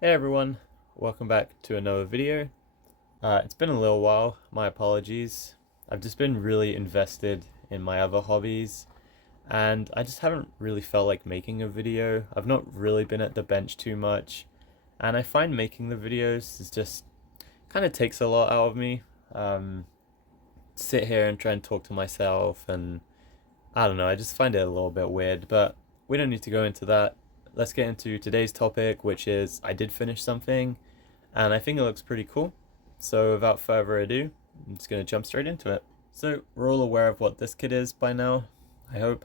Hey everyone, welcome back to another video. It's been a little while, my apologies. I've just been really invested in my other hobbies and I just haven't really felt like making a video. I've not really been at the bench too much and I find making the videos is just kind of takes a lot out of me. Sit here and try and talk to myself and I don't know, I just find it a little bit weird, but we don't need to go into that. Let's get into today's topic, which is I did finish something and I think it looks pretty cool. So without further ado, I'm just going to jump straight into it. So we're all aware of what this kit is by now, I hope.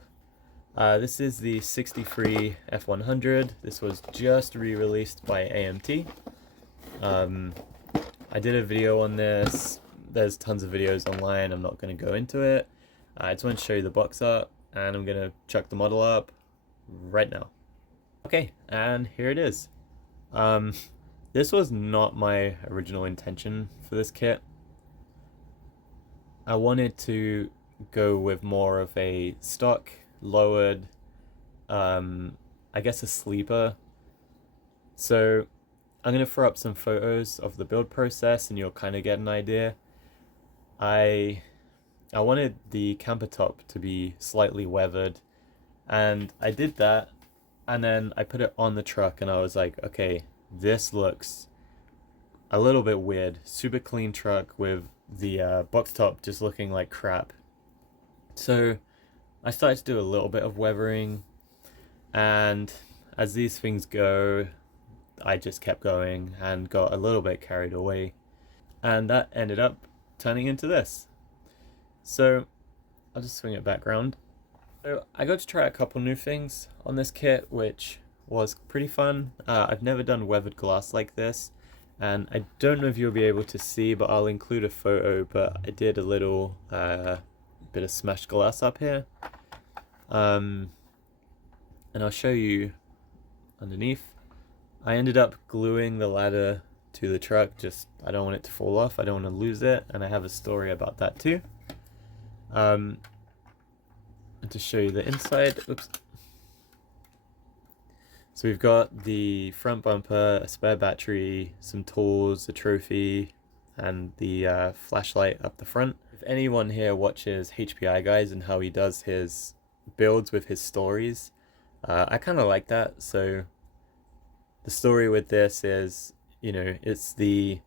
This is the 63 F100. This was just re-released by AMT. I did a video on this. There's tons of videos online. I'm not going to go into it. I just want to show you the box art and I'm going to chuck the model up right now. Okay, and here it is. This was not my original intention for this kit. I wanted to go with more of a stock, lowered, I guess a sleeper. So I'm going to throw up some photos of the build process and you'll kind of get an idea. I wanted the camper top to be slightly weathered and I did that, and then I put it on the truck and I was like, okay, this looks a little bit weird. Super clean truck with the box top just looking like crap. So I started to do a little bit of weathering, and as these things go, I just kept going and got a little bit carried away, and that ended up turning into this. So I'll just swing it back around. So I got to try a couple new things on this kit, which was pretty fun. I've never done weathered glass like this, and I don't know if you'll be able to see, but I'll include a photo, but I did a little bit of smashed glass up here. And I'll show you underneath. I ended up gluing the ladder to the truck, I don't want it to fall off, I don't want to lose it, and I have a story about that too. And to show you the inside, oops. So we've got the front bumper, a spare battery, some tools, a trophy, and the flashlight up the front. If anyone here watches HPI Guys and how he does his builds with his stories, I kind of like that. So the story with this is, it's the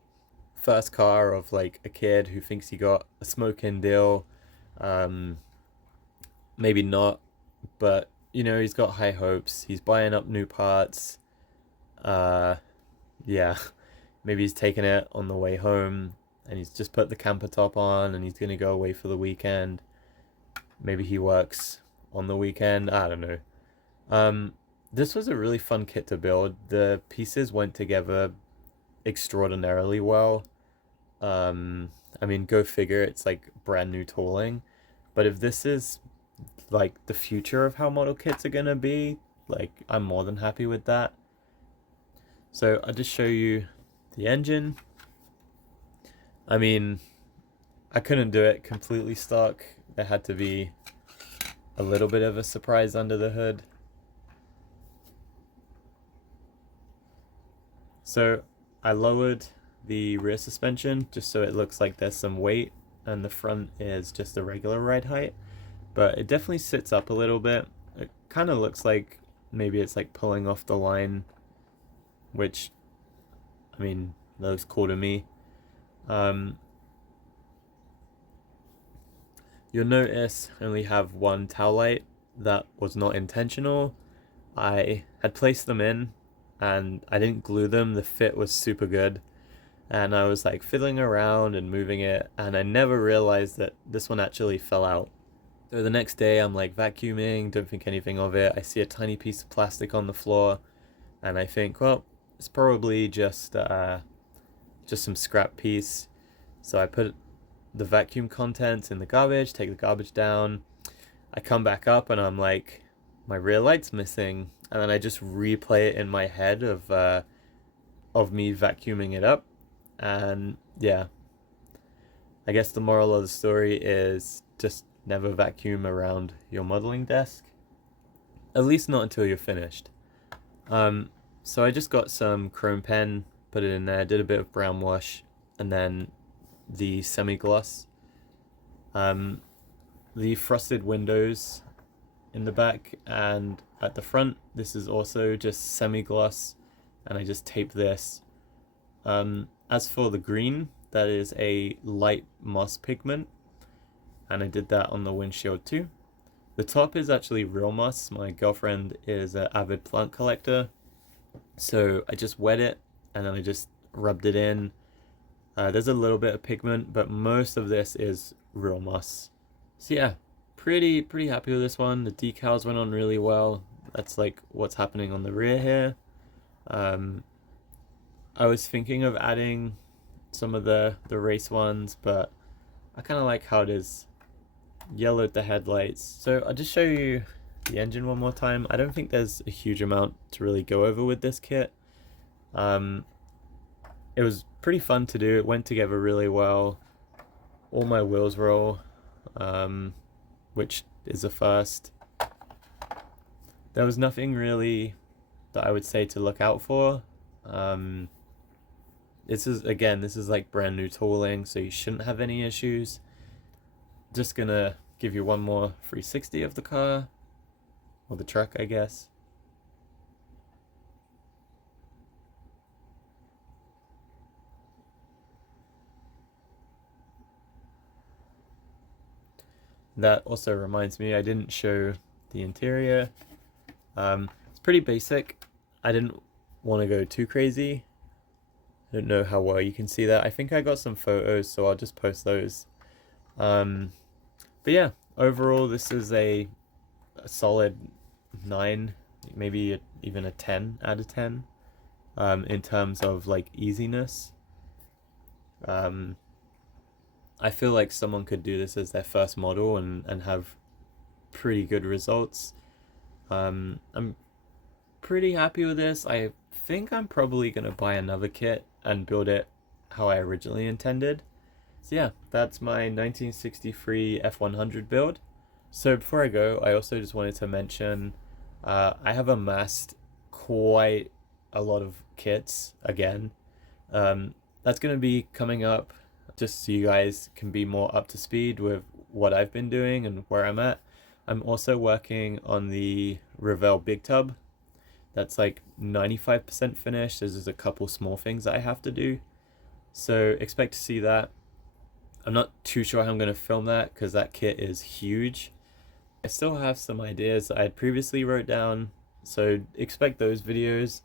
first car of like a kid who thinks he got a smoking deal. Maybe not, but he's got high hopes. He's buying up new parts. Yeah, maybe he's taking it on the way home and he's just put the camper top on and he's gonna go away for the weekend. Maybe he works on the weekend, I don't know. This was a really fun kit to build. The pieces went together extraordinarily well. I mean, go figure, it's like brand new tooling. But if this is like the future of how model kits are gonna be, like, I'm more than happy with that. So I'll just show you the engine. I mean, I couldn't do it completely stock. There had to be a little bit of a surprise under the hood. So I lowered the rear suspension just so it looks like there's some weight and the front is just a regular ride height. But it definitely sits up a little bit. It kind of looks like maybe it's like pulling off the line, which, I mean, looks cool to me. You'll notice I only have one tail light. That was not intentional. I had placed them in and I didn't glue them. The fit was super good. And I was like fiddling around and moving it, and I never realized that this one actually fell out. So the next day I'm like vacuuming, don't think anything of it. I see a tiny piece of plastic on the floor and I think, well, it's probably just some scrap piece. So I put the vacuum contents in the garbage, take the garbage down. I come back up and I'm like, my rear light's missing. And then I just replay it in my head of me vacuuming it up. And yeah, I guess the moral of the story is just never vacuum around your modeling desk. At least not until you're finished. So I just got some chrome pen, put it in there, did a bit of brown wash, and then the semi-gloss. The frosted windows in the back and at the front, this is also just semi-gloss, and I just taped this. As for the green, that is a light moss pigment, and I did that on the windshield too. The top is actually real moss. My girlfriend is an avid plant collector, so I just wet it and then I just rubbed it in. There's a little bit of pigment, but most of this is real moss. So yeah, pretty happy with this one. The decals went on really well. That's like what's happening on the rear here. I was thinking of adding some of the race ones, but I kind of like how it is yellowed the headlights. So I'll just show you the engine one more time. I don't think there's a huge amount to really go over with this kit. It was pretty fun to do. It went together really well. All my wheels roll, which is a first. There was nothing really that I would say to look out for. This is like brand new tooling, so you shouldn't have any issues. Just gonna give you one more 360 of the car, or the truck, I guess. That also reminds me, I didn't show the interior. It's pretty basic. I didn't want to go too crazy. I don't know how well you can see that. I think I got some photos, so I'll just post those. But yeah, overall this is a solid 9, maybe even a 10 out of 10 in terms of like easiness. I feel like someone could do this as their first model and have pretty good results. I'm pretty happy with this. I think I'm probably going to buy another kit and build it how I originally intended. So yeah, that's my 1963 F100 build. So before I go, I also just wanted to mention I have amassed quite a lot of kits again. That's going to be coming up just so you guys can be more up to speed with what I've been doing and where I'm at. I'm also working on the Revell Big Tub. That's like 95% finished. There's just a couple small things that I have to do. So expect to see that. I'm not too sure how I'm going to film that because that kit is huge. I still have some ideas that I had previously wrote down, so expect those videos.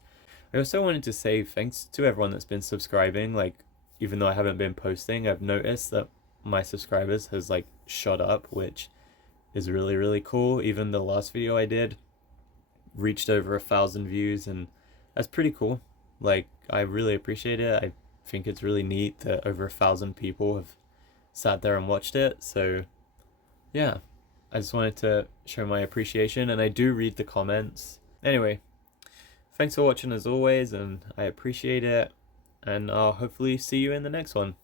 I also wanted to say thanks to everyone that's been subscribing. Like, even though I haven't been posting, I've noticed that my subscribers has like shot up, which is really cool. Even the last video I did reached over 1,000 views, and that's pretty cool. Like, I really appreciate it. I think it's really neat that over 1,000 people have sat there and watched it. So yeah, I just wanted to show my appreciation, and I do read the comments. Anyway, thanks for watching as always, and I appreciate it, and I'll hopefully see you in the next one.